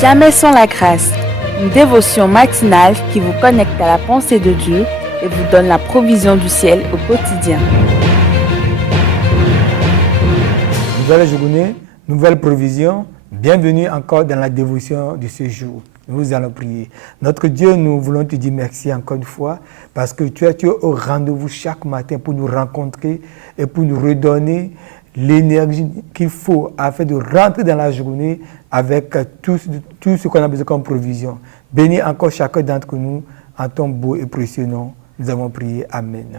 Jamais sans la grâce, une dévotion matinale qui vous connecte à la pensée de Dieu et vous donne la provision du ciel au quotidien. Nouvelle journée, nouvelle provision. Bienvenue encore dans la dévotion de ce jour. Nous allons prier. Notre Dieu, nous voulons te dire merci encore une fois parce que tu es au rendez-vous chaque matin pour nous rencontrer et pour nous redonner l'énergie qu'il faut afin de rentrer dans la journée avec tout ce qu'on a besoin comme provision. Bénis encore chacun d'entre nous en ton beau et précieux nom. Nous avons prié. Amen.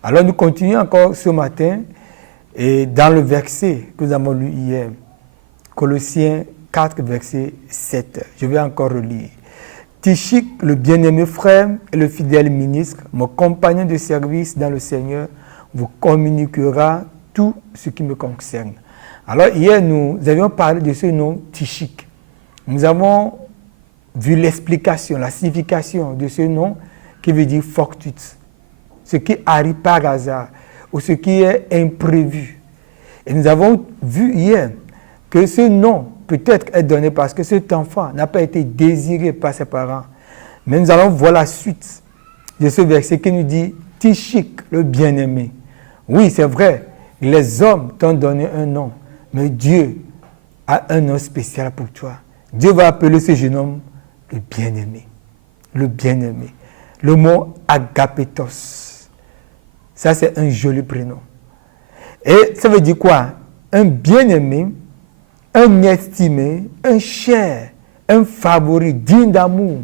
Alors nous continuons encore ce matin et dans le verset que nous avons lu hier, Colossiens 4, verset 7. Je vais encore relire. Tychik, le bien-aimé frère et le fidèle ministre, mon compagnon de service dans le Seigneur, vous communiquera tout ce qui me concerne. Alors hier, nous avions parlé de ce nom Tychik. Nous avons vu l'explication, la signification de ce nom qui veut dire fortuite. Ce qui arrive par hasard ou ce qui est imprévu. Et nous avons vu hier que ce nom peut-être est donné parce que cet enfant n'a pas été désiré par ses parents. Mais nous allons voir la suite de ce verset qui nous dit Tychik, le bien-aimé. Oui, c'est vrai, les hommes t'ont donné un nom, mais Dieu a un nom spécial pour toi. Dieu va appeler ce jeune homme le bien-aimé. Le bien-aimé. Le mot agapetos. Ça, c'est un joli prénom. Et ça veut dire quoi? Un bien-aimé, un estimé, un cher, un favori, digne d'amour.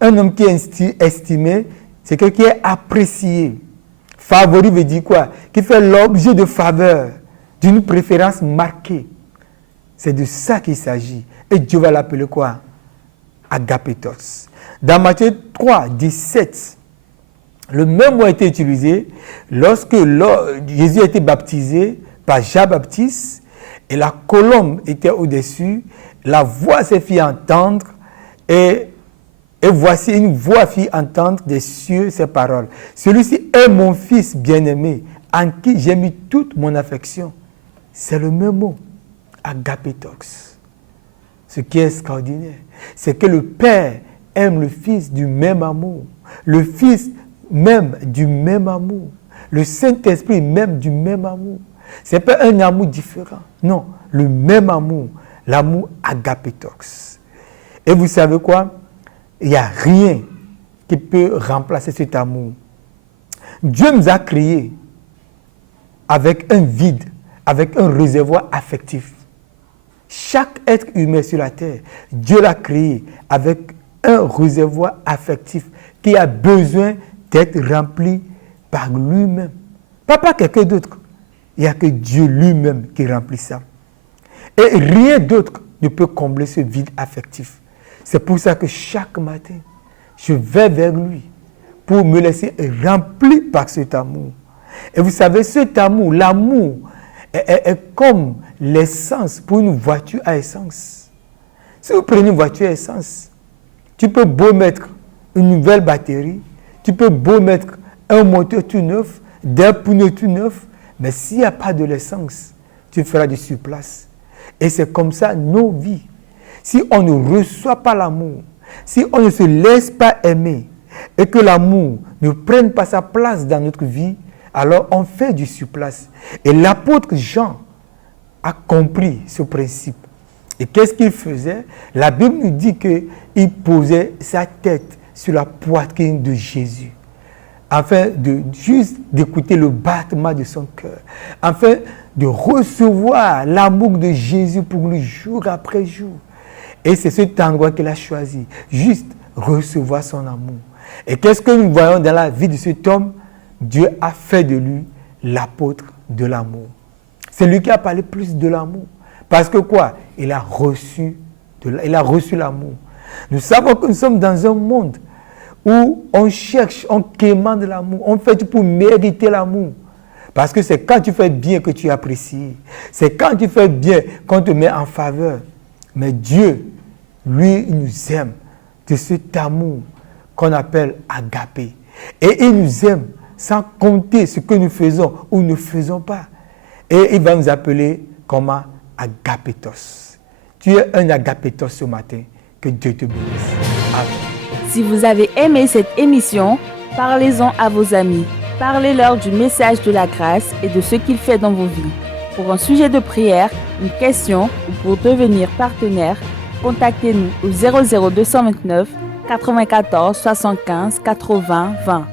Un homme qui est estimé, c'est quelqu'un qui est apprécié. Favori veut dire quoi? Qui fait l'objet de faveur, d'une préférence marquée. C'est de ça qu'il s'agit. Et Dieu va l'appeler quoi? Agapetos. Dans Matthieu 3, 17, le même mot a été utilisé lorsque Jésus a été baptisé par Jean-Baptiste et la colombe était au-dessus, la voix s'est fait entendre et voici une voix fit entendre des cieux ces paroles. Celui-ci est mon fils bien-aimé en qui j'ai mis toute mon affection. C'est le même mot, agapetos. Ce qui est extraordinaire, c'est que le Père aime le Fils du même amour. Le Fils même du même amour. Le Saint-Esprit même du même amour. Ce n'est pas un amour différent. Non, le même amour. L'amour agapetos. Et vous savez quoi? Il n'y a rien qui peut remplacer cet amour. Dieu nous a créés avec un vide, avec un réservoir affectif. Chaque être humain sur la terre, Dieu l'a créé avec un réservoir affectif qui a besoin d'être rempli par lui-même. Pas par quelqu'un d'autre. Il n'y a que Dieu lui-même qui remplit ça. Et rien d'autre ne peut combler ce vide affectif. C'est pour ça que chaque matin, je vais vers lui pour me laisser remplir par cet amour. Et vous savez, cet amour, l'amour, est comme l'essence pour une voiture à essence. Si vous prenez une voiture à essence, tu peux beau mettre une nouvelle batterie, tu peux beau mettre un moteur tout neuf, des pneus tout neufs, mais s'il n'y a pas de l'essence, tu feras du surplace. Et c'est comme ça nos vies. Si on ne reçoit pas l'amour, si on ne se laisse pas aimer, et que l'amour ne prenne pas sa place dans notre vie, alors on fait du surplace. Et l'apôtre Jean a compris ce principe. Et qu'est-ce qu'il faisait? La Bible nous dit qu'il posait sa tête sur la poitrine de Jésus, afin de juste d'écouter le battement de son cœur, afin de recevoir l'amour de Jésus pour lui jour après jour. Et c'est cet endroit qu'il a choisi, juste recevoir son amour. Et qu'est-ce que nous voyons dans la vie de cet homme? Dieu a fait de lui l'apôtre de l'amour. C'est lui qui a parlé plus de l'amour. Parce que quoi? Il a reçu l'amour. Nous savons que nous sommes dans un monde où on cherche, on quémande l'amour, on fait tout pour mériter l'amour. Parce que c'est quand tu fais bien que tu apprécies. C'est quand tu fais bien qu'on te met en faveur. Mais Dieu, lui, il nous aime de cet amour qu'on appelle agapé. Et il nous aime sans compter ce que nous faisons ou ne faisons pas. Et il va nous appeler comment? Agapetos. Tu es un agapétos ce matin. Que Dieu te bénisse. Amen. Si vous avez aimé cette émission, parlez-en à vos amis. Parlez-leur du message de la grâce et de ce qu'il fait dans vos vies. Pour un sujet de prière, une question ou pour devenir partenaire, contactez-nous au 00229 94 75 80 20.